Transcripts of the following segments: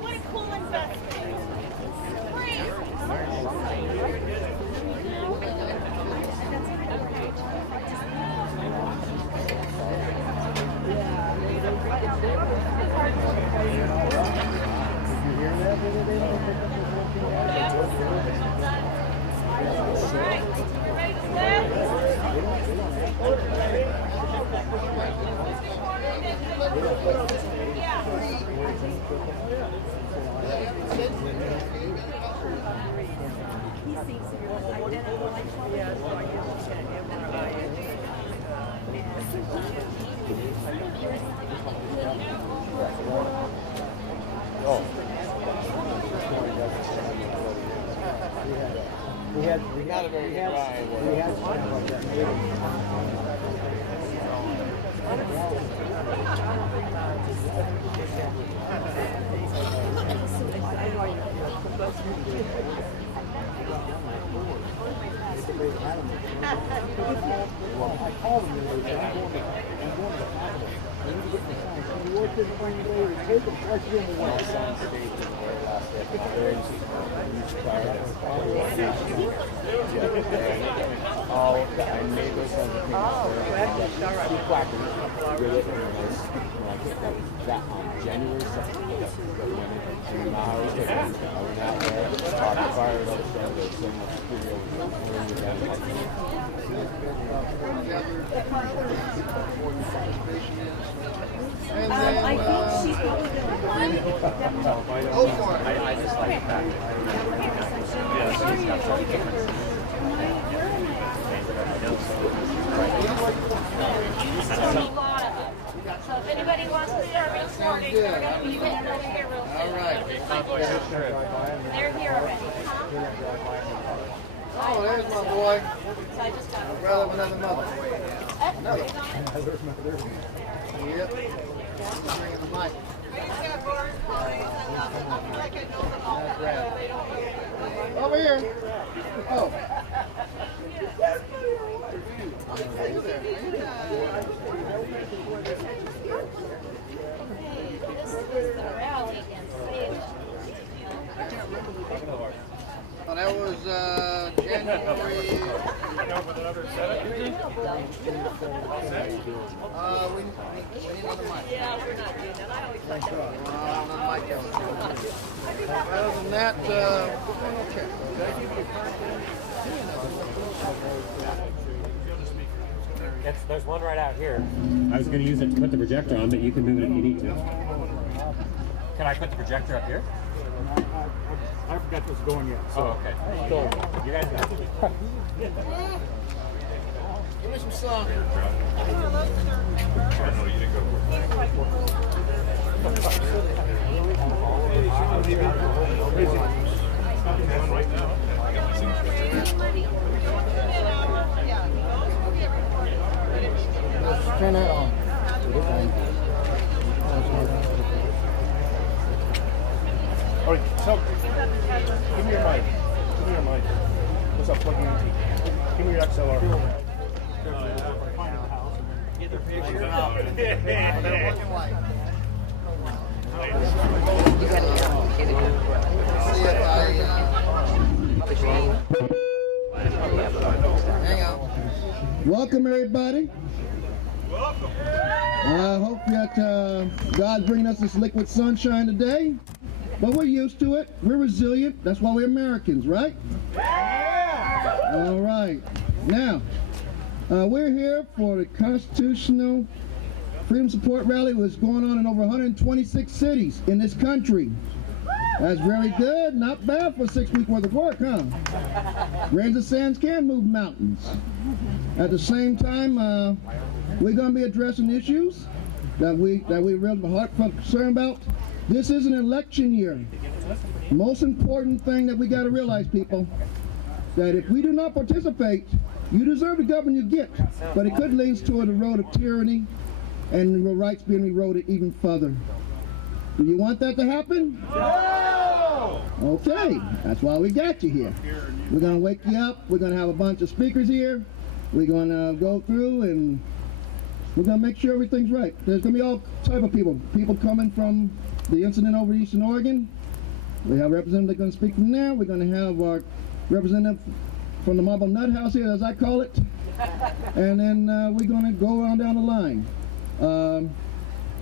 What a cool investment. I think she's probably going to go for it. I just like that. Yeah, she's got some difference. So if anybody wants to start recording, they're going to be here real soon. All right. They're here already. Oh, there's my boy. So I just got I'd rather have another mother. Another. Yep. Bring the mic. Over here. Oh. This is the rally in Salem. Oh, that was January. We need another mic. Yeah, we're not doing that. I always like that. Another mic out. Other than that, okay. There's one right out here. I was going to use it to put the projector on, but you can move it if you need to. Can I put the projector up here? I forgot this going yet. Oh, okay. You guys got it. Give me some sun. Let's turn that on. All right, so give me your mic. Give me your mic. What's up, plugging into? Give me your XLR. Get their picture. They're looking like. You gotta get it. See if I. Hang on. Welcome, everybody. Welcome. I hope that God's bringing us this liquid sunshine today. But we're used to it. We're resilient. That's why we're Americans, right? Yeah! All right. Now, we're here for the Constitutional Freedom Support Rally, which is going on in over 126 cities in this country. That's very good. Not bad for a 6 week worth of work, huh? Grains of sands can move mountains. At the same time, we're going to be addressing issues that we're really heartfelt concerned about. This is an election year. Most important thing that we got to realize, people, that if we do not participate, you deserve the government you get, but it could lead to a road of tyranny and your rights being eroded even further. Do you want that to happen? No! Okay, that's why we got you here. We're going to wake you up. We're going to have a bunch of speakers here. We're going to go through and we're going to make sure everything's right. There's going to be all type of people. People coming from the incident over Eastern Oregon. We have representatives going to speak from there. We're going to have our representative from the Marble Nut House here, as I call it. And then we're going to go on down the line.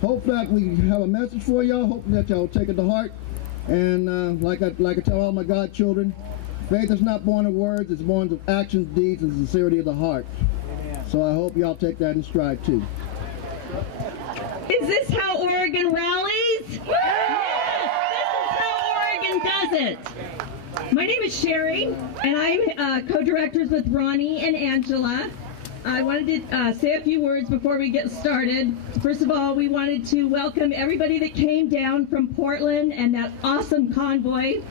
Hope that we have a message for y'all. Hope that y'all take it to heart. And like I tell all my godchildren, faith is not born of words, it's born of actions, deeds, and sincerity of the heart. So I hope y'all take that in stride too. Is this how Oregon rallies? Yes! This is how Oregon does it. My name is Sherry, and I'm co-directors with Ronnie and Angela. I wanted to say a few words before we get started. First of all, we wanted to welcome everybody that came down from Portland and that awesome convoy.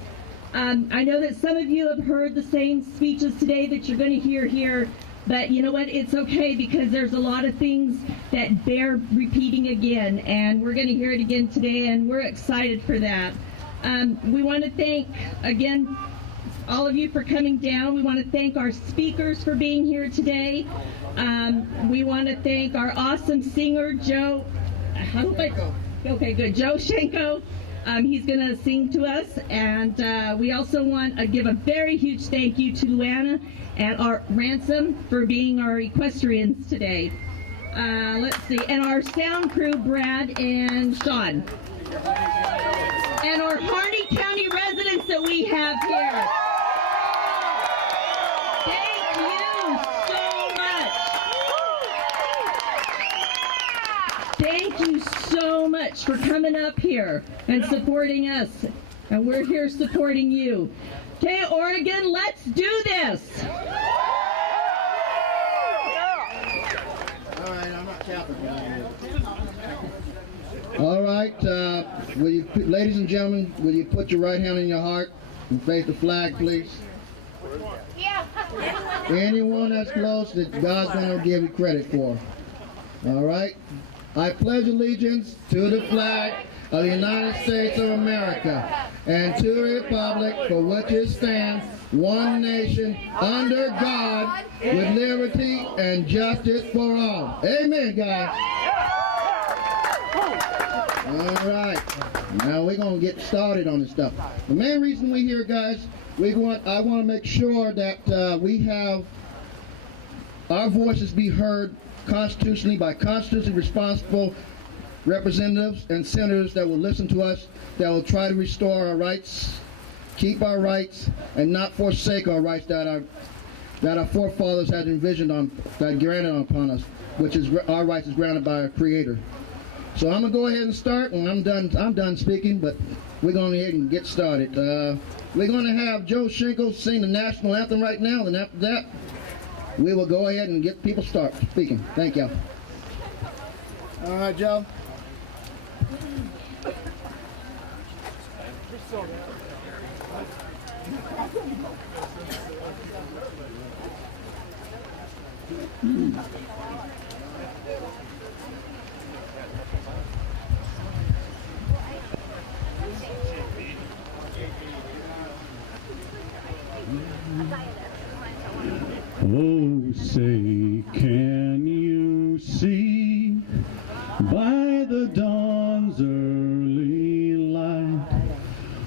I know that some of you have heard the same speeches today that you're going to hear here, but you know what? It's okay, because there's a lot of things that bear repeating again, and we're going to hear it again today, and we're excited for that. We want to thank, again, all of you for coming down. We want to thank our speakers for being here today. We want to thank our awesome singer, Joe. Okay, good. Joe Shenko. He's going to sing to us. And we also want to give a very huge thank you to Luana and our Ransom for being our equestrians today. Let's see. And our sound crew, Brad and Sean. And our Harney County residents that we have here. Thank you so much. Thank you so much for coming up here and supporting us. And we're here supporting you. Okay, Oregon, let's do this. All right, I'm not tapping. All right, will you, ladies and gentlemen, will you put your right hand on your heart and face the flag, please? Yeah. Anyone that's close that God's going to give you credit for. All right. I pledge allegiance to the flag of the United States of America and to the republic for which it stands, one nation, under God, with liberty and justice for all. Amen, guys. All right. Now we're going to get started on this stuff. The main reason we're here, guys, I want to make sure that we have our voices be heard constitutionally by constitutionally responsible representatives and senators that will listen to us, that will try to restore our rights, keep our rights, and not forsake our rights that our forefathers had envisioned that granted upon us, which is our rights is granted by our Creator. So I'm gonna go ahead and start, and I'm done speaking, but we're going to go ahead and get started. We're going to have Joe Shenko sing the national anthem right now, and after that, we will go ahead and get people start speaking. Thank you. All right, Joe. Oh, say, can you see by the dawn's early light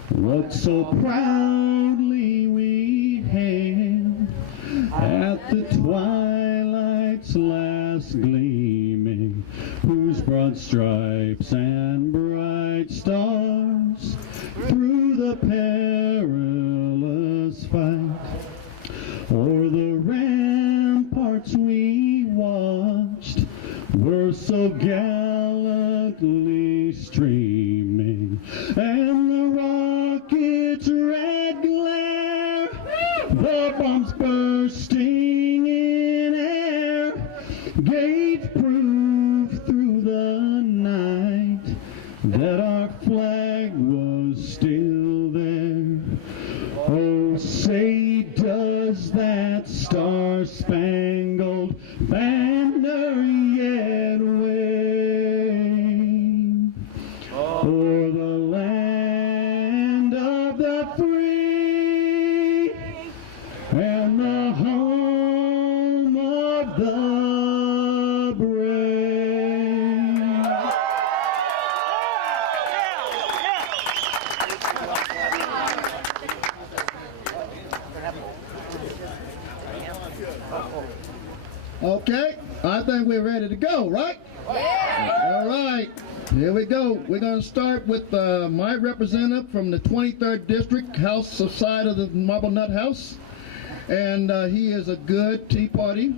what so proudly we hailed at the twilight's last gleaming, whose broad stripes and bright stars through the perilous fight o'er the ramparts we watched were so gallantly streaming, and the rocket's red glare, the bombs bursting in air, gave proof through the night that our flag was still there. Oh, say, does that star-spangled banner yet wave o'er the land of the free and the home of the brave? Okay, I think we're ready to go, right? Yeah. All right, here we go. We're going to start with my representative from the 23rd District, House of Side of the Marble Nut House. And he is a good Tea Party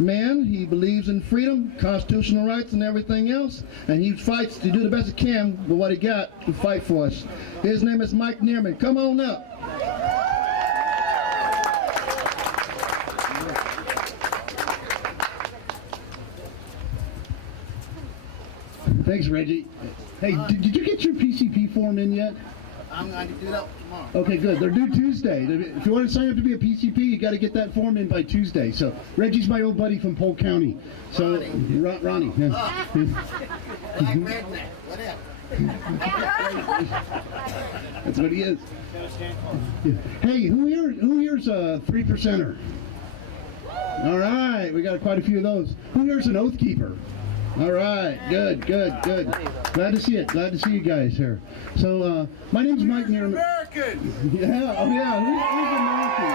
man. He believes in freedom, constitutional rights, and everything else. And he fights to do the best he can with what he got to fight for us. His name is Mike Neerman. Come on up. Thanks, Reggie. Hey, did you get your PCP form in yet? I'm going to do that tomorrow. Okay, good. They're due Tuesday. If you want to sign up to be a PCP, you got to get that form in by Tuesday. So Reggie's my old buddy from Polk County. So Ronnie. Yeah. Like redneck, whatever. That's what he is. Hey, who here's a 3%er? All right, we got quite a few of those. Who here's an oath keeper? All right, good. Glad to see it. Glad to see you guys here. So, my name's Mike Neerman. American! Yeah, oh yeah, who's American?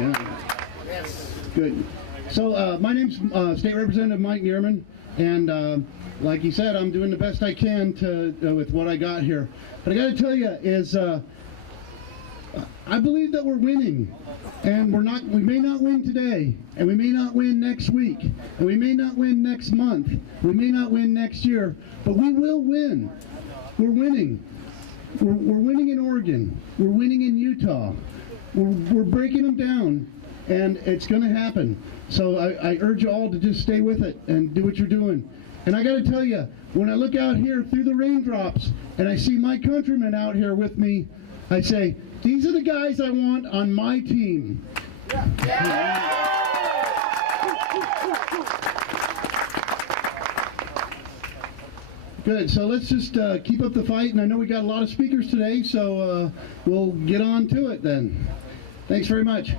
Yeah. Yes. Good. So, my name's State Representative Mike Neerman, and like he said, I'm doing the best I can with what I got here. But I got to tell you is, I believe that we're winning, and we may not win today, and we may not win next week, and we may not win next month, we may not win next year, but we will win. We're winning. We're winning in Oregon. We're winning in Utah. We're breaking them down, and it's going to happen. So I urge you all to just stay with it and do what you're doing. And I got to tell you, when I look out here through the raindrops, and I see my countrymen out here with me, I say, these are the guys I want on my team. Good, so let's just keep up the fight, and I know we got a lot of speakers today, so we'll get on to it then. Thanks very much.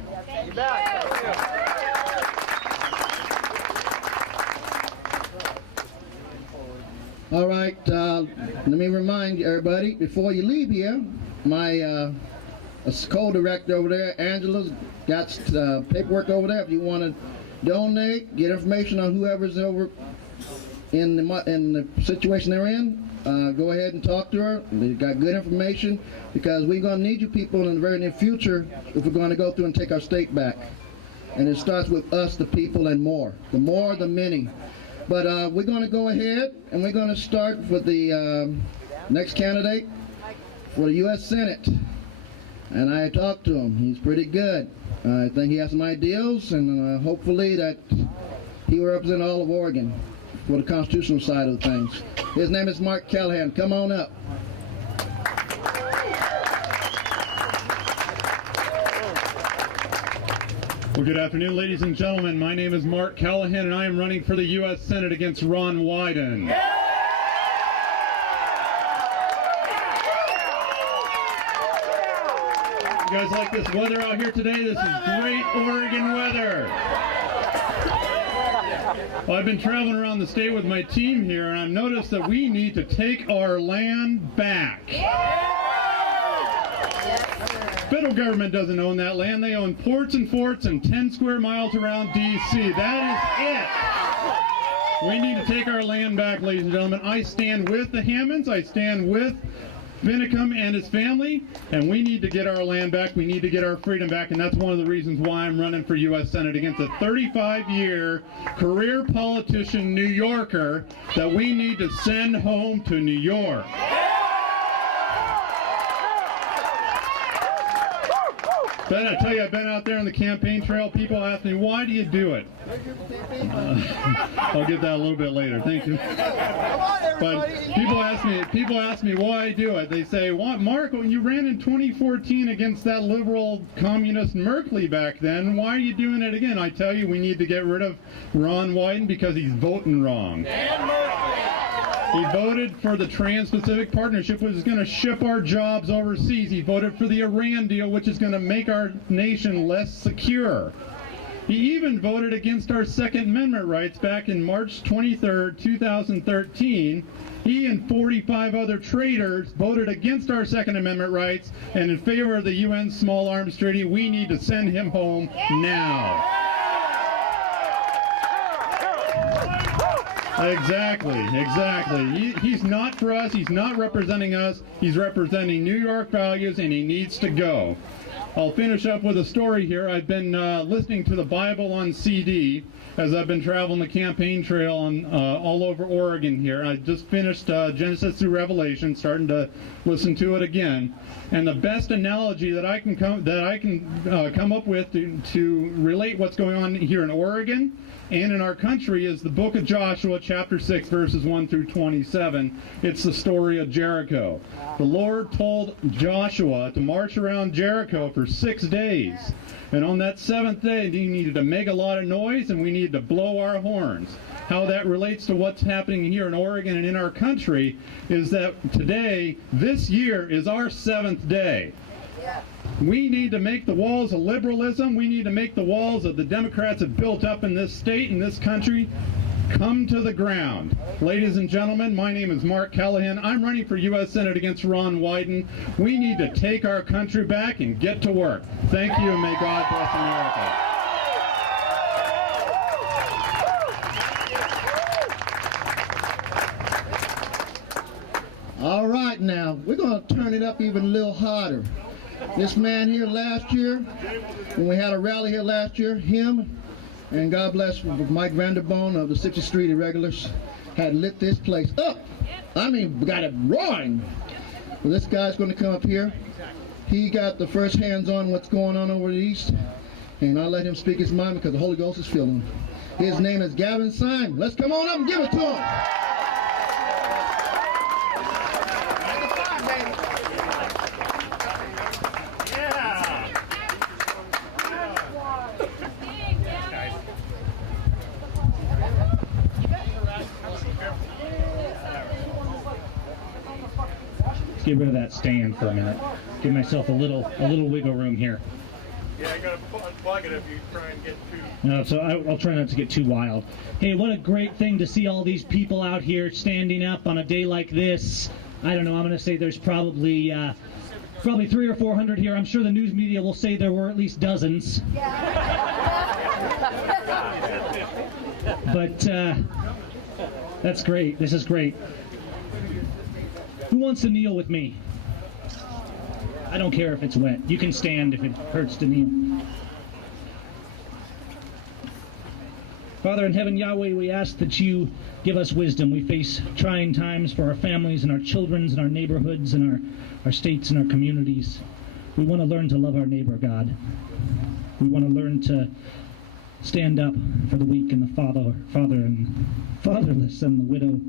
All right, let me remind everybody, before you leave here, my co-director over there, Angela's got paperwork over there. If you want to donate, get information on whoever's over in the situation they're in, go ahead and talk to her. They've got good information, because we're going to need you people in the very near future if we're going to go through and take our state back. And it starts with us, the people, and more. The more, the many. But we're going to go ahead, and we're going to start with the next candidate for the U.S. Senate. And I talked to him. He's pretty good. I think he has some ideals, and hopefully that he will represent all of Oregon for the constitutional side of things. His name is Mark Callahan. Come on up. Well, good afternoon, ladies and gentlemen. My name is Mark Callahan, and I am running for the U.S. Senate against Ron Wyden. You guys like this weather out here today? This is great Oregon weather. Well, I've been traveling around the state with my team here, and I've noticed that we need to take our land back. Federal government doesn't own that land. They own ports and forts and 10 square miles around D.C. That is it. We need to take our land back, ladies and gentlemen. I stand with the Hammonds. I stand with Finicum and his family, and we need to get our land back. We need to get our freedom back, and that's one of the reasons why I'm running for U.S. Senate against a 35-year career politician New Yorker that we need to send home to New York. But I tell you, I've been out there on the campaign trail. People ask me, why do you do it? I'll get that a little bit later. Thank you. But people ask me why I do it. They say, "What, Mark, when you ran in 2014 against that liberal communist Merkley back then, why are you doing it again?" I tell you, we need to get rid of Ron Wyden because he's voting wrong. He voted for the Trans-Pacific Partnership, which is going to ship our jobs overseas. He voted for the Iran deal, which is going to make our nation less secure. He even voted against our Second Amendment rights back in March 23rd, 2013. He and 45 other traitors voted against our Second Amendment rights and in favor of the UN Small Arms Treaty. We need to send him home now. Exactly. He's not for us. He's not representing us. He's representing New York values, and he needs to go. I'll finish up with a story here. I've been listening to the Bible on CD as I've been traveling the campaign trail on all over Oregon here. I just finished Genesis through Revelation, starting to listen to it again. And the best analogy that I can come up with to relate what's going on here in Oregon and in our country is the book of Joshua, chapter 6, verses 1 through 27. It's the story of Jericho. The Lord told Joshua to march around Jericho for 6 days. And on that seventh day, he needed to make a lot of noise, and we needed to blow our horns. How that relates to what's happening here in Oregon and in our country is that today, this year, is our 7th day. We need to make the walls of liberalism, we need to make the walls that the Democrats have built up in this state and this country come to the ground. Ladies and gentlemen, my name is Mark Callahan. I'm running for U.S. Senate against Ron Wyden. We need to take our country back and get to work. Thank you, and may God bless America. All right, now, we're going to turn it up even a little harder. This man here last year, when we had a rally here last year, him and God bless Mike Vanderbone of the 60th Street Irregulars had lit this place up. I mean, got it roaring. Well, this guy's going to come up here. He got the first hands on what's going on over the east, and I'll let him speak his mind because the Holy Ghost is filling him. His name is Gavin Syme. Let's come on up and give it to him. Get rid of that stand for a minute. Give myself a little wiggle room here. Yeah, I gotta unplug it if you try and get too... No, so I'll try not to get too wild. Hey, what a great thing to see all these people out here standing up on a day like this. I don't know, I'm going to say there's probably 300 or 400 here. I'm sure the news media will say there were at least dozens. But that's great. This is great. Who wants to kneel with me? I don't care if it's wet. You can stand if it hurts to kneel. Father in heaven, Yahweh, we ask that you give us wisdom. We face trying times for our families and our children and our neighborhoods and our states and our communities. We want to learn to love our neighbor, God. We want to learn to stand up for the weak and the fatherless and the widow.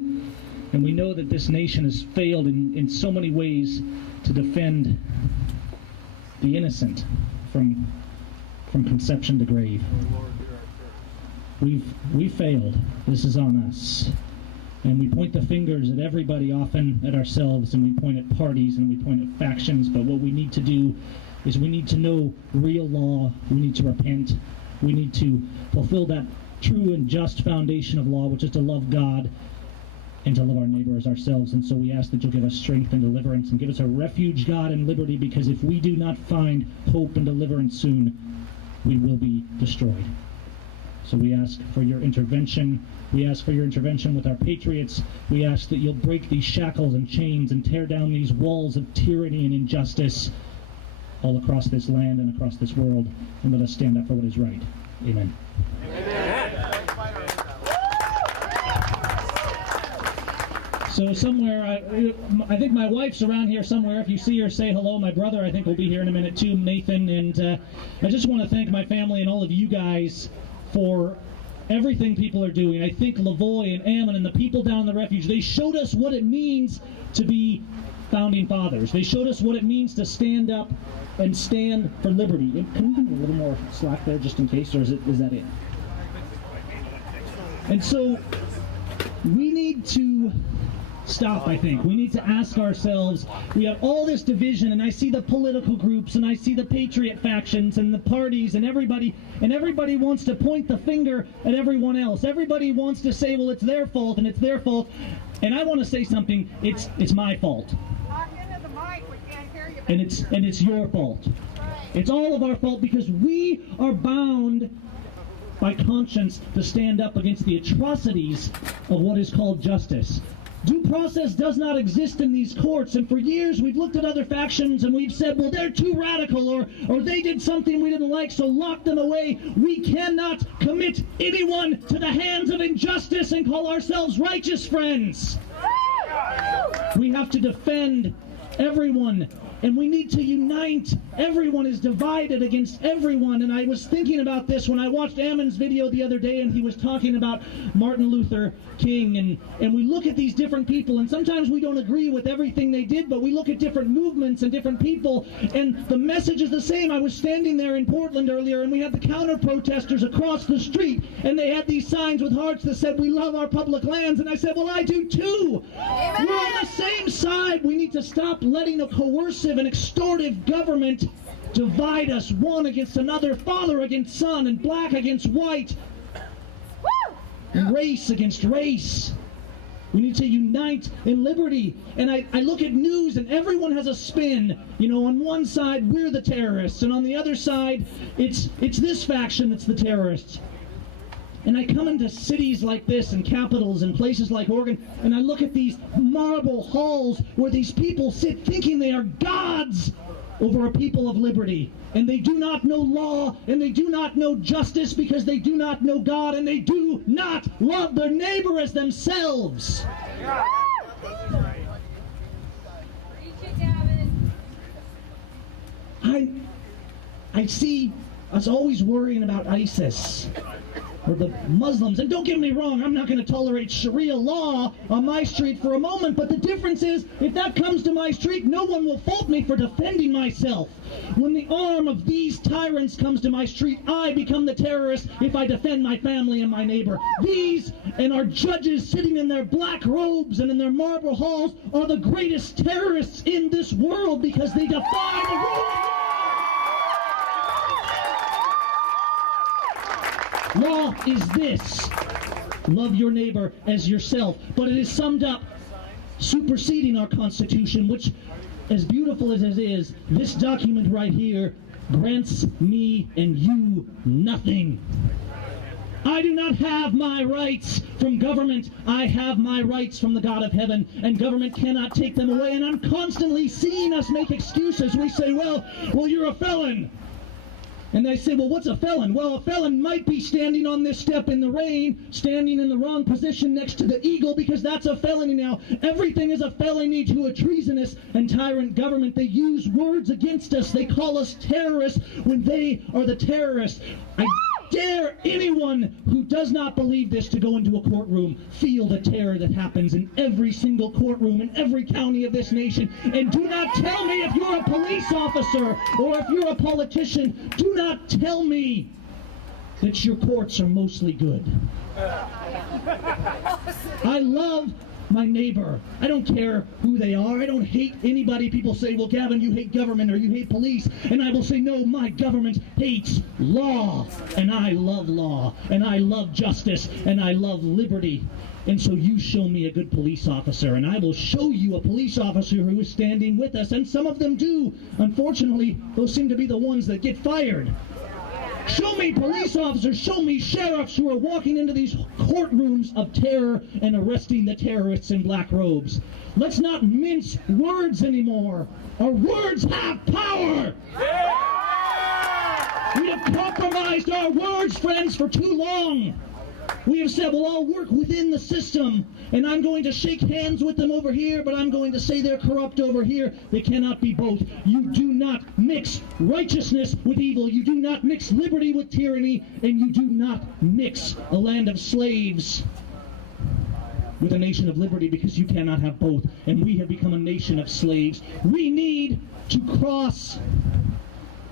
And we know that this nation has failed in so many ways to defend the innocent from conception to grave. We've failed. This is on us. And we point the fingers at everybody, often at ourselves, and we point at parties and we point at factions. But what we need to do is we need to know real law. We need to repent. We need to fulfill that true and just foundation of law, which is to love God and to love our neighbor as ourselves. And so we ask that you'll give us strength and deliverance and give us a refuge, God, and liberty, because if we do not find hope and deliverance soon, we will be destroyed. So we ask for your intervention. We ask for your intervention with our patriots. We ask that you'll break these shackles and chains and tear down these walls of tyranny and injustice all across this land and across this world, and let us stand up for what is right. Amen. So somewhere, I think my wife's around here somewhere. If you see her, say hello. My brother, I think, will be here in a minute too, Nathan. And I just want to thank my family and all of you guys for everything people are doing. I think LaVoy and Ammon and the people down in the refuge, they showed us what it means to be founding fathers. They showed us what it means to stand up and stand for liberty. Can we give a little more slack there just in case, or is that it? And so we need to stop, I think. We need to ask ourselves, we have all this division, and I see the political groups, and I see the patriot factions, and the parties, and everybody wants to point the finger at everyone else. Everybody wants to say, well, it's their fault, and it's their fault. And I want to say something, it's my fault. And it's your fault. It's all of our fault, because we are bound by conscience to stand up against the atrocities of what is called justice. Due process does not exist in these courts, and for years we've looked at other factions and we've said, well, they're too radical, or they did something we didn't like, so lock them away. We cannot commit anyone to the hands of injustice and call ourselves righteous friends. We have to defend everyone, and we need to unite. Everyone is divided against everyone, and I was thinking about this when I watched Ammon's video the other day, and he was talking about Martin Luther King, and we look at these different people, and sometimes we don't agree with everything they did, but we look at different movements and different people, and the message is the same. I was standing there in Portland earlier, and we had the counter-protesters across the street, and they had these signs with hearts that said, we love our public lands, and I said, well, I do too. Amen. We're on the same side. We need to stop letting a coercive and extortive government divide us, one against another, father against son, and black against white, and race against race. We need to unite in liberty. And I look at news, and everyone has a spin. You know, on one side, we're the terrorists, and on the other side, it's this faction that's the terrorists. And I come into cities like this, and capitals, and places like Oregon, and I look at these marble halls where these people sit thinking they are gods over a people of liberty. And they do not know law, and they do not know justice, because they do not know God, and they do not love their neighbor as themselves. I see us always worrying about ISIS or the Muslims. And don't get me wrong, I'm not going to tolerate Sharia law on my street for a moment, but the difference is, if that comes to my street, no one will fault me for defending myself. When the arm of these tyrants comes to my street, I become the terrorist if I defend my family and my neighbor. These and our judges sitting in their black robes and in their marble halls are the greatest terrorists in this world, because they defy the rule. Law is this: love your neighbor as yourself. But it is summed up superseding our Constitution, which, as beautiful as it is, this document right here grants me and you nothing. I do not have my rights from government. I have my rights from the God of heaven, and government cannot take them away. And I'm constantly seeing us make excuses. We say, well, you're a felon. And they say, well, what's a felon? Well, a felon might be standing on this step in the rain, standing in the wrong position next to the eagle, because that's a felony now. Everything is a felony to a treasonous and tyrant government. They use words against us. They call us terrorists when they are the terrorists. I dare anyone who does not believe this to go into a courtroom, feel the terror that happens in every single courtroom in every county of this nation. And do not tell me, if you're a police officer or if you're a politician, do not tell me that your courts are mostly good. I love my neighbor. I don't care who they are. I don't hate anybody. People say, well, Gavin, you hate government or you hate police. And I will say, no, my government hates law. And I love law. And I love justice. And I love liberty. And so you show me a good police officer, and I will show you a police officer who is standing with us. And some of them do. Unfortunately, those seem to be the ones that get fired. Show me police officers, show me sheriffs who are walking into these courtrooms of terror and arresting the terrorists in black robes. Let's not mince words anymore. Our words have power. We have compromised our words, friends, for too long. We have said, well, I'll work within the system, and I'm going to shake hands with them over here, but I'm going to say they're corrupt over here. They cannot be both. You do not mix righteousness with evil. You do not mix liberty with tyranny, and you do not mix a land of slaves with a nation of liberty, because you cannot have both. And we have become a nation of slaves. We need to cross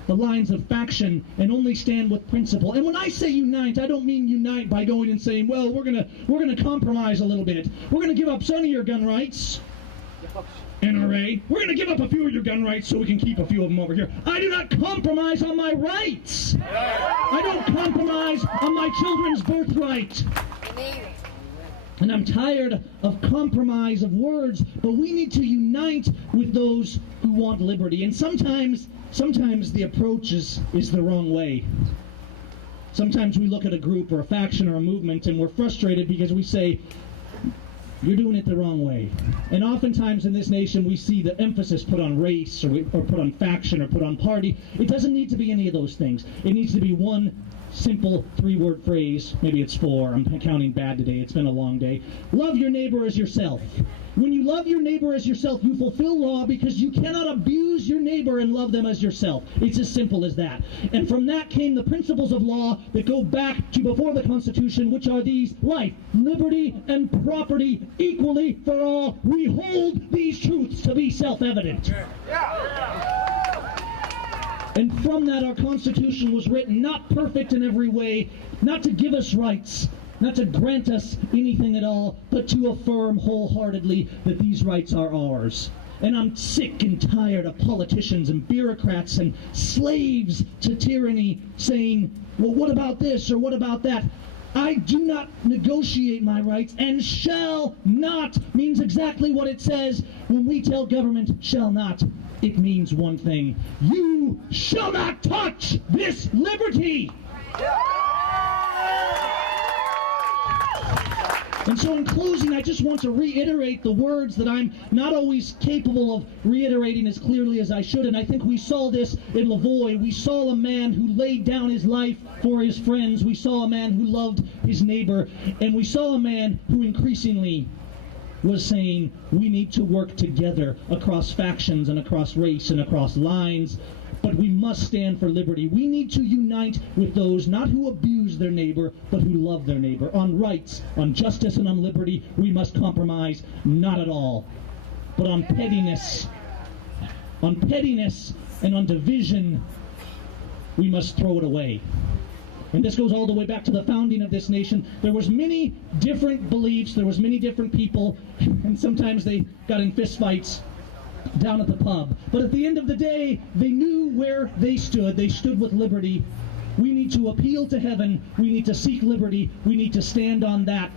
the lines of faction and only stand with principle. And when I say unite, I don't mean unite by going and saying, well, we're gonna compromise a little bit. We're gonna give up some of your gun rights, NRA. We're gonna give up a few of your gun rights so we can keep a few of them over here. I do not compromise on my rights. I don't compromise on my children's birthright. And I'm tired of compromise of words, but we need to unite with those who want liberty. And sometimes the approach is the wrong way. Sometimes we look at a group or a faction or a movement and we're frustrated because we say, you're doing it the wrong way. And oftentimes in this nation we see the emphasis put on race or put on faction or put on party. It doesn't need to be any of those things. It needs to be one simple 3-word phrase. Maybe it's 4. I'm counting bad today. It's been a long day. Love your neighbor as yourself. When you love your neighbor as yourself, you fulfill law because you cannot abuse your neighbor and love them as yourself. It's as simple as that. And from that came the principles of law that go back to before the Constitution, which are these: life, liberty, and property equally for all. We hold these truths to be self-evident. And from that, our Constitution was written, not perfect in every way, not to give us rights, not to grant us anything at all, but to affirm wholeheartedly that these rights are ours. And I'm sick and tired of politicians and bureaucrats and slaves to tyranny saying, well, what about this or what about that? I do not negotiate my rights, and shall not means exactly what it says when we tell government shall not. It means one thing: you shall not touch this liberty. And so in closing, I just want to reiterate the words that I'm not always capable of reiterating as clearly as I should. And I think we saw this in LaVoy. We saw a man who laid down his life for his friends. We saw a man who loved his neighbor. And we saw a man who increasingly was saying we need to work together across factions and across race and across lines. But we must stand for liberty. We need to unite with those not who abuse their neighbor, but who love their neighbor. On rights, on justice, and on liberty, we must compromise not at all. But on pettiness and on division, we must throw it away. And this goes all the way back to the founding of this nation. There was many different beliefs, there was many different people, and sometimes they got in fistfights down at the pub. But at the end of the day, they knew where they stood. They stood with liberty. We need to appeal to heaven. We need to seek liberty. We need to stand on that,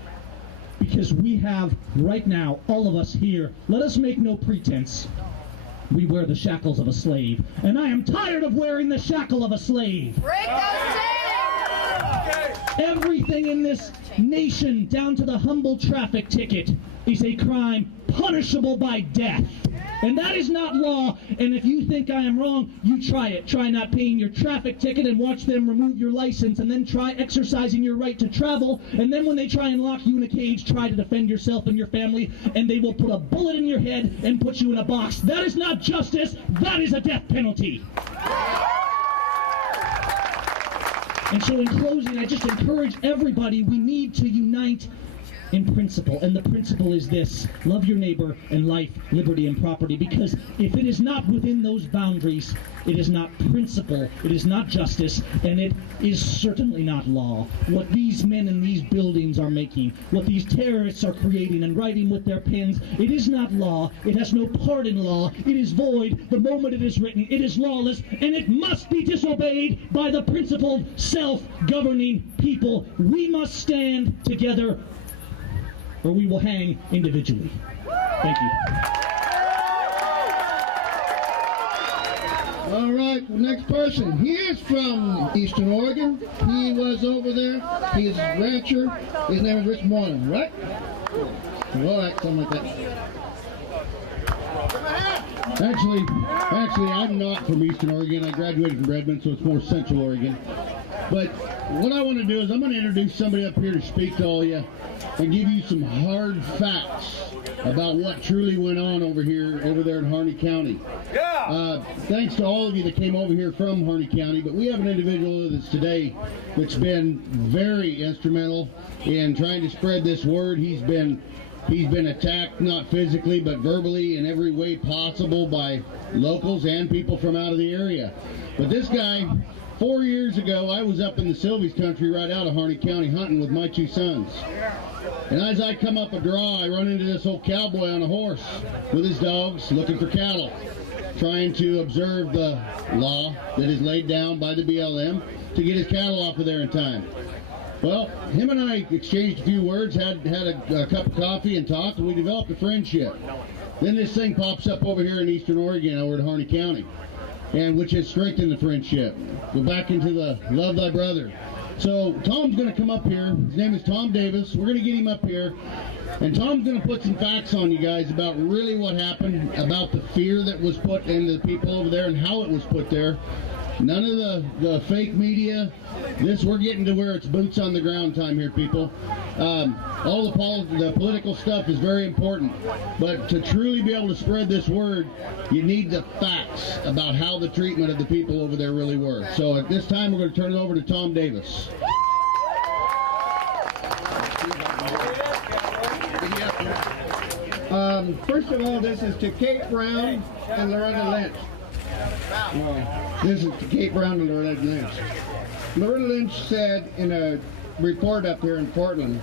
because we have right now, all of us here, let us make no pretense, we wear the shackles of a slave. And I am tired of wearing the shackle of a slave. Break those chains! Everything in this nation, down to the humble traffic ticket, is a crime punishable by death. And that is not law. And if you think I am wrong, you try it. Try not paying your traffic ticket and watch them remove your license, and then try exercising your right to travel. And then when they try and lock you in a cage, try to defend yourself and your family, and they will put a bullet in your head and put you in a box. That is not justice. That is a death penalty. And so in closing, I just encourage everybody, we need to unite in principle, and the principle is this: love your neighbor and life, liberty, and property. Because if it is not within those boundaries, it is not principle, it is not justice, and it is certainly not law. What these men in these buildings are making, what these terrorists are creating and writing with their pens, it is not law. It has no part in law. It is void the moment it is written. It is lawless, and it must be disobeyed by the principled, self-governing people. We must stand together, or we will hang individually. Thank you. All right, next person. He is from Eastern Oregon. He was over there. He's a rancher. His name is Rich Moylan, right? All right, something like that. Actually, I'm not from Eastern Oregon. I graduated from Redmond, so it's more Central Oregon. But what I want to do is I'm going to introduce somebody up here to speak to all you and give you some hard facts about what truly went on over there in Harney County. Yeah. Thanks to all of you that came over here from Harney County, but we have an individual that's been very instrumental in trying to spread this word. He's been He's been attacked, not physically, but verbally in every way possible by locals and people from out of the area. But this guy, 4 years ago, I was up in the Silvies country right out of Harney County hunting with my 2 sons. And as I come up a draw, I run into this old cowboy on a horse with his dogs looking for cattle, trying to observe the law that is laid down by the BLM to get his cattle off of there in time. Well, him and I exchanged a few words, had a cup of coffee and talked, and we developed a friendship. Then this thing pops up over here in Eastern Oregon, over to Harney County, and which has strengthened the friendship. Go back into the love thy brother. So Tom's going to come up here. His name is Tom Davis. We're going to get him up here, and Tom's going to put some facts on you guys about really what happened, about the fear that was put into the people over there and how it was put there. None of the fake media. We're getting to where it's boots on the ground time here, people. All the political stuff is very important, but to truly be able to spread this word, you need the facts about how the treatment of the people over there really were. So at this time, we're going to turn it over to Tom Davis. First of all, this is to Kate Brown and Loretta Lynch. This is to Kate Brown and Loretta Lynch. Loretta Lynch said in a report up here in Portland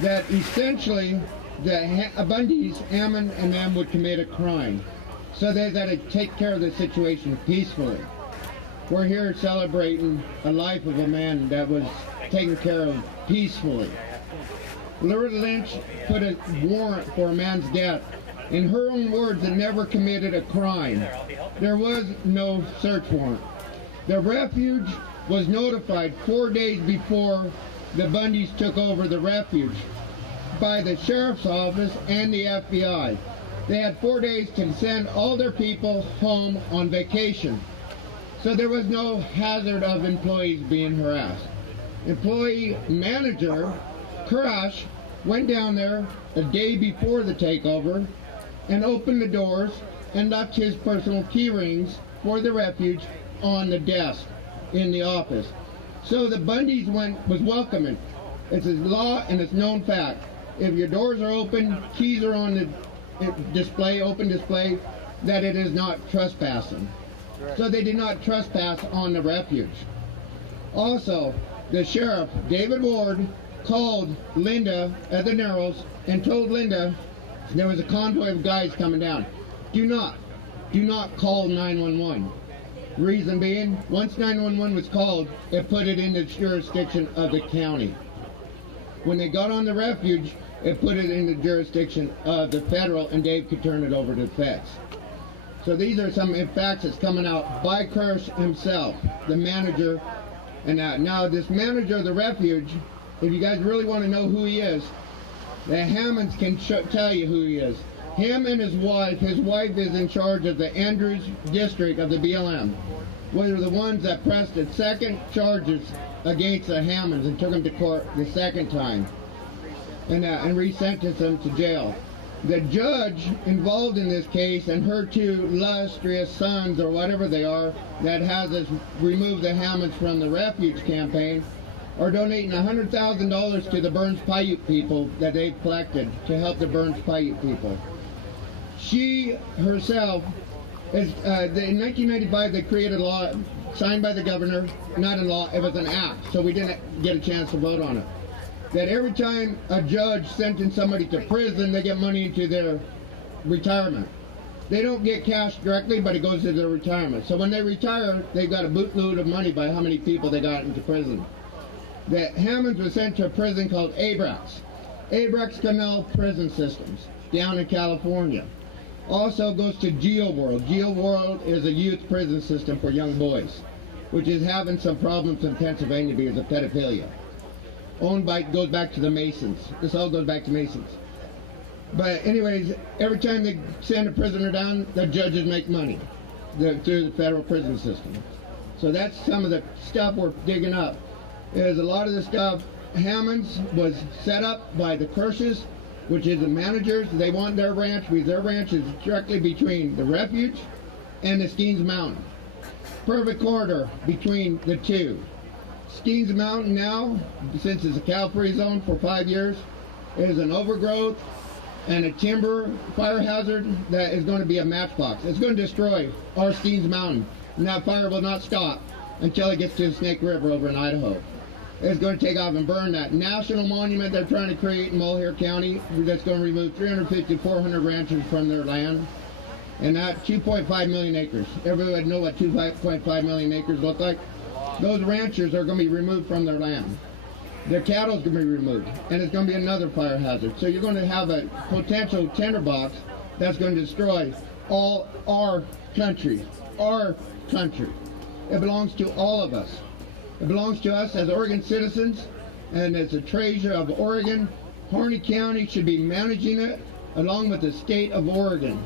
that essentially the Bundys, Hammond, and them would commit a crime. So they got to take care of the situation peacefully. We're here celebrating a life of a man that was taken care of peacefully. Loretta Lynch put a warrant for a man's death. In her own words, it never committed a crime. There was no search warrant. The refuge was notified 4 days before the Bundys took over the refuge by the sheriff's office and the FBI. They had 4 days to send all their people home on vacation. So there was no hazard of employees being harassed. Employee manager Crash went down there a day before the takeover and opened the doors and left his personal key rings for the refuge on the desk in the office. So the Bundys was welcoming. It's a law and it's known fact. If your doors are open, keys are on the display, open display, that it is not trespassing. So they did not trespass on the refuge. Also, the sheriff, David Ward, called Linda at the Narrows and told Linda there was a convoy of guys coming down. Do not call 911. Reason being, once 911 was called, it put it in the jurisdiction of the county. When they got on the refuge, it put it in the jurisdiction of the federal, and Dave could turn it over to the feds. So these are some facts that's coming out by Kirsch himself, the manager. And now this manager of the refuge, if you guys really want to know who he is, the Hammonds can tell you who he is. Him and his wife is in charge of the Andrews district of the BLM. Were the ones that pressed the second charges against the Hammonds and took them to court the second time and resentenced them to jail. The judge involved in this case and her 2 illustrious sons, or whatever they are, that has us remove the Hammonds from the refuge campaign, are donating $100,000 to the Burns Paiute people that they've collected to help the Burns Paiute people. She herself is, in 1995 they created a law signed by the governor, not a law, it was an act, so we didn't get a chance to vote on it, that every time a judge sentenced somebody to prison, they get money into their retirement. They don't get cash directly, but it goes to their retirement. So when they retire, they've got a bootload of money by how many people they got into prison. The Hammonds was sent to a prison called Abrax Canal Prison Systems down in California. Also goes to GeoWorld. GeoWorld is a youth prison system for young boys, which is having some problems in Pennsylvania because of pedophilia. Goes back to the Masons. This all goes back to Masons. But anyways, every time they send a prisoner down, the judges make money through the federal prison system. So that's some of the stuff we're digging up. Is a lot of the stuff, Hammonds was set up by the Kirsches, which is the managers. They want their ranch because their ranch is directly between the refuge and the Skeens Mountain. Perfect corridor between the two. Skeens Mountain now, since it's a cow-free zone for 5 years, is an overgrowth and a timber fire hazard that is going to be a matchbox. It's going to destroy Arsteens Mountain, and that fire will not stop until it gets to the Snake River over in Idaho. It's going to take off and burn that national monument they're trying to create in Mulhare County that's going to remove 350 to 400 ranchers from their land. And that 2.5 million acres. Everybody know what 2.5 million acres look like? Those ranchers are going to be removed from their land. Their cattle is going to be removed, and it's going to be another fire hazard. So you're going to have a potential tinderbox that's going to destroy all our country. Our country. It belongs to all of us. It belongs to us as Oregon citizens, and as a treasure of Oregon. Harney County should be managing it, along with the state of Oregon,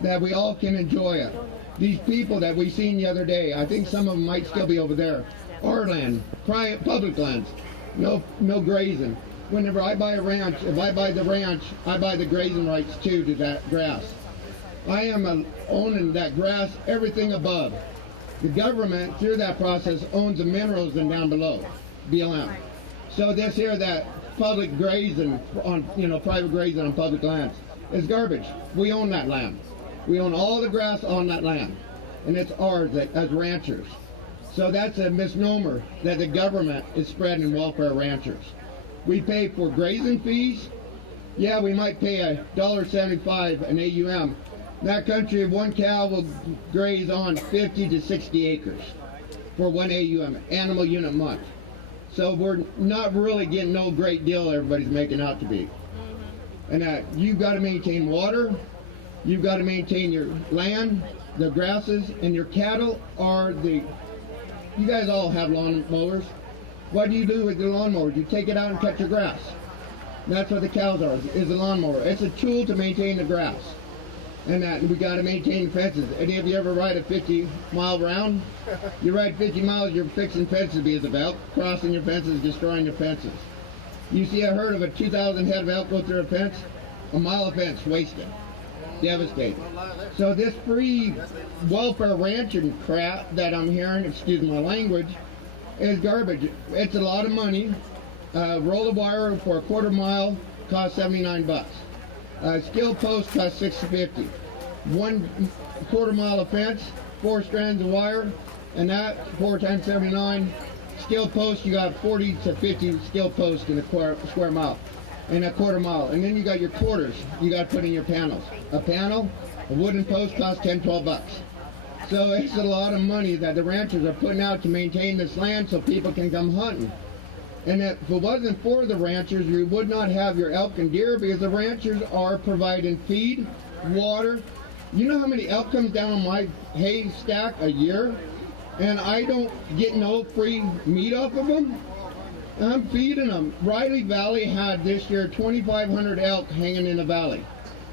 that we all can enjoy it. These people that we seen the other day, I think some of them might still be over there. Our land, private, public lands, no grazing. Whenever I buy a ranch, if I buy the ranch, I buy the grazing rights too to that grass. I am owning that grass, everything above. The government, through that process, owns the minerals and down below, BLM. So this here, that public grazing on, private grazing on public lands is garbage. We own that land. We own all the grass on that land, and it's ours as ranchers. So that's a misnomer that the government is spreading welfare ranchers. We pay for grazing fees. Yeah, we might pay $1.75 an AUM. That country, one cow will graze on 50 to 60 acres for one AUM, animal unit month. So we're not really getting no great deal everybody's making out to be. And you've got to maintain water, you've got to maintain your land, the grasses, and your cattle are you guys all have lawn mowers. What do you do with the lawnmower? You take it out and cut your grass. That's what the cows are, is the lawnmower. It's a tool to maintain the grass. And we got to maintain fences. Any of you ever ride a 50-mile round? You ride 50 miles, you're fixing fences because of elk, crossing your fences, destroying your fences. You see a herd of a 2,000 head of elk go through a fence, a mile of fence wasted, devastated. So this free welfare ranching crap that I'm hearing, excuse my language, is garbage. It's a lot of money. Roll of wire for a quarter mile costs $79. Steel post costs $6.50. 1 quarter mile of fence, 4 strands of wire, and that 4 times 79. Steel post, you got 40 to 50 steel posts in a square mile, in a quarter mile. And then you got your quarters you got to put in your panels. A panel, a wooden post costs $10-12. So it's a lot of money that the ranchers are putting out to maintain this land so people can come hunting. And if it wasn't for the ranchers, we would not have your elk and deer, because the ranchers are providing feed, water. You know how many elk comes down on my hay stack a year? And I don't get no free meat off of them? I'm feeding them. Riley Valley had this year 2,500 elk hanging in the valley.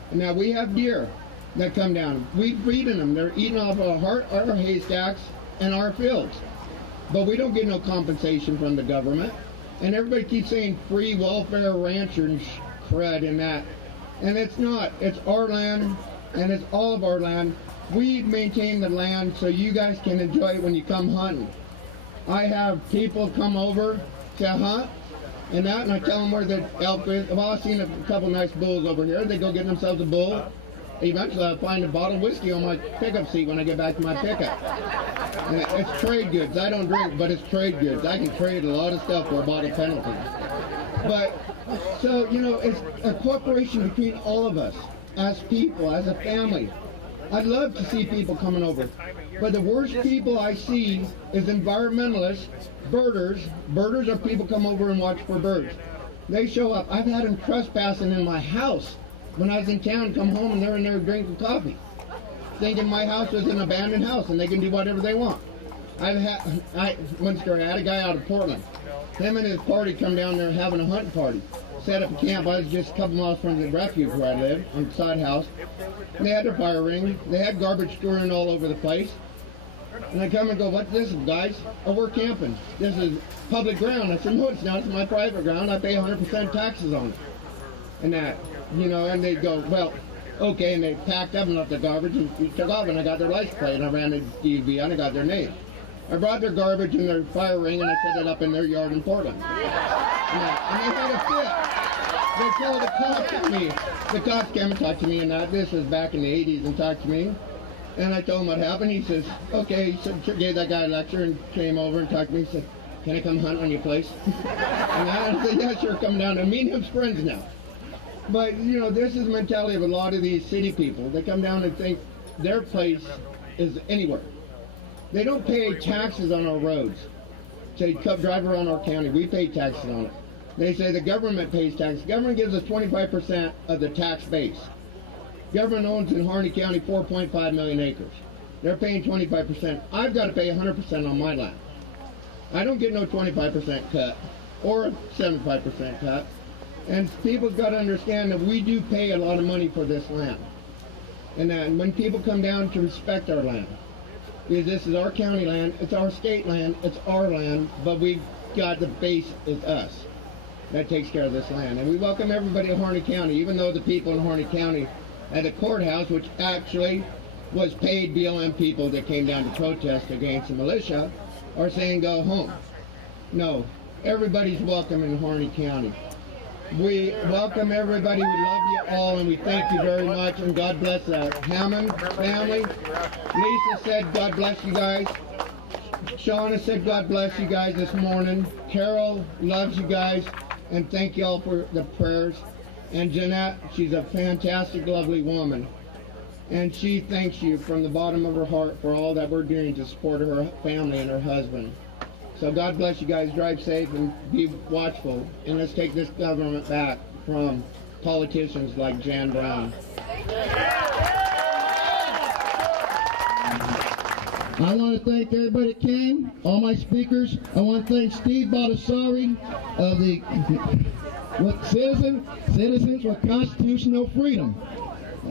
And now we have deer that come down. We're feeding them. They're eating off of our hay stacks and our fields. But we don't get no compensation from the government. And everybody keeps saying free welfare rancher and crud and that. And it's not. It's our land, and it's all of our land. We maintain the land so you guys can enjoy it when you come hunting. I have people come over to hunt and that, and I tell them where the elk is. Well, I've seen a couple nice bulls over here. They go get themselves a bull. Eventually I'll find a bottle of whiskey on my pickup seat when I get back to my pickup. And it's trade goods. I don't drink, but it's trade goods. I can trade a lot of stuff for a bottle penalty. But, so, it's a cooperation between all of us, as people, as a family. I'd love to see people coming over. But the worst people I see is environmentalists, birders. Birders are people come over and watch for birds. They show up. I've had them trespassing in my house. When I was in town, come home and they're in there drinking coffee, thinking my house was an abandoned house and they can do whatever they want. One story, I had a guy out of Portland. Him and his party come down there having a hunting party. Set up a camp. I was just a couple miles from the refuge where I lived, on the side house. And they had their fire ring. They had garbage strewn all over the place. And I come and go, what's this, guys? Oh, we're camping. This is public ground. I said, no, it's not. It's my private ground. I pay 100% taxes on it. And that. And they go, well, okay, and they packed up and left the garbage and took off, and I got their license plate, and I ran the DV and I got their name. I brought their garbage and their fire ring, and I set it up in their yard in Portland. And they had a fit. They called the cops at me. The cops came and talked to me, and this was back in the 80s, and talked to me. And I told him what happened. He says, okay, he said, gave that guy a lecture and came over and talked to me. He said, can I come hunt on your place? And I said, yeah, sure, come down. And me and him's friends now. But, you know, this is the mentality of a lot of these city people. They come down and think their place is anywhere. They don't pay taxes on our roads. Say, drive around our county, we pay taxes on it. They say the government pays taxes. The government gives us 25% of the tax base. Government owns in Harney County 4.5 million acres. They're paying 25%. I've got to pay 100% on my land. I don't get no 25% cut or 75% cut. And people's got to understand that we do pay a lot of money for this land. And then when people come down to respect our land, because this is our county land, it's our state land, it's our land, but we've got the base is us. That takes care of this land. And we welcome everybody to Harney County, even though the people in Harney County at the courthouse, which actually was paid BLM people that came down to protest against the militia, are saying go home. No, everybody's welcome in Harney County. We welcome everybody, we love you all, and we thank you very much, and God bless the Hammond family. Lisa said God bless you guys. Shauna said God bless you guys this morning. Carol loves you guys, and thank you all for the prayers. And Jeanette, she's a fantastic, lovely woman. And she thanks you from the bottom of her heart for all that we're doing to support her family and her husband. So God bless you guys. Drive safe and be watchful. And let's take this government back from politicians like Jan Brown. I want to thank everybody that came, all my speakers. I want to thank Steve Baldessari of the Citizens for Constitutional Freedom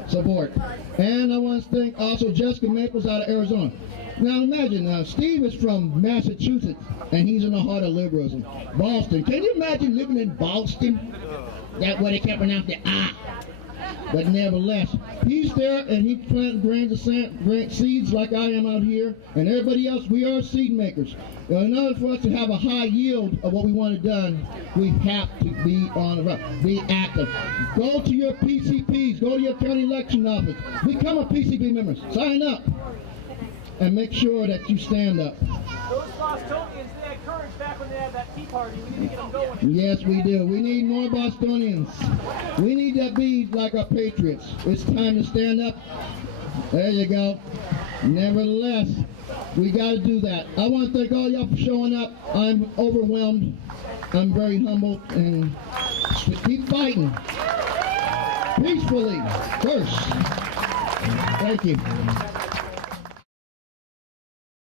support. And I want to thank also Jessica Maples out of Arizona. Now imagine, Steve is from Massachusetts, and he's in the heart of liberalism. Boston. Can you imagine living in Boston? That way they can't pronounce the ah. But nevertheless, he's there and he's planting grains of seeds like I am out here, and everybody else. We are seed makers. In order for us to have a high yield of what we want done, we have to be on the road, be active. Go to your PCPs, go to your county election office, become a PCP member, sign up, and make sure that you stand up. Those Bostonians, they had courage back when they had that Tea Party. We need to get them going. Yes, we do. We need more Bostonians. We need to be like our patriots. It's time to stand up. There you go. Nevertheless, we got to do that. I want to thank all y'all for showing up. I'm overwhelmed. I'm very humbled, and keep fighting peacefully first. Thank you.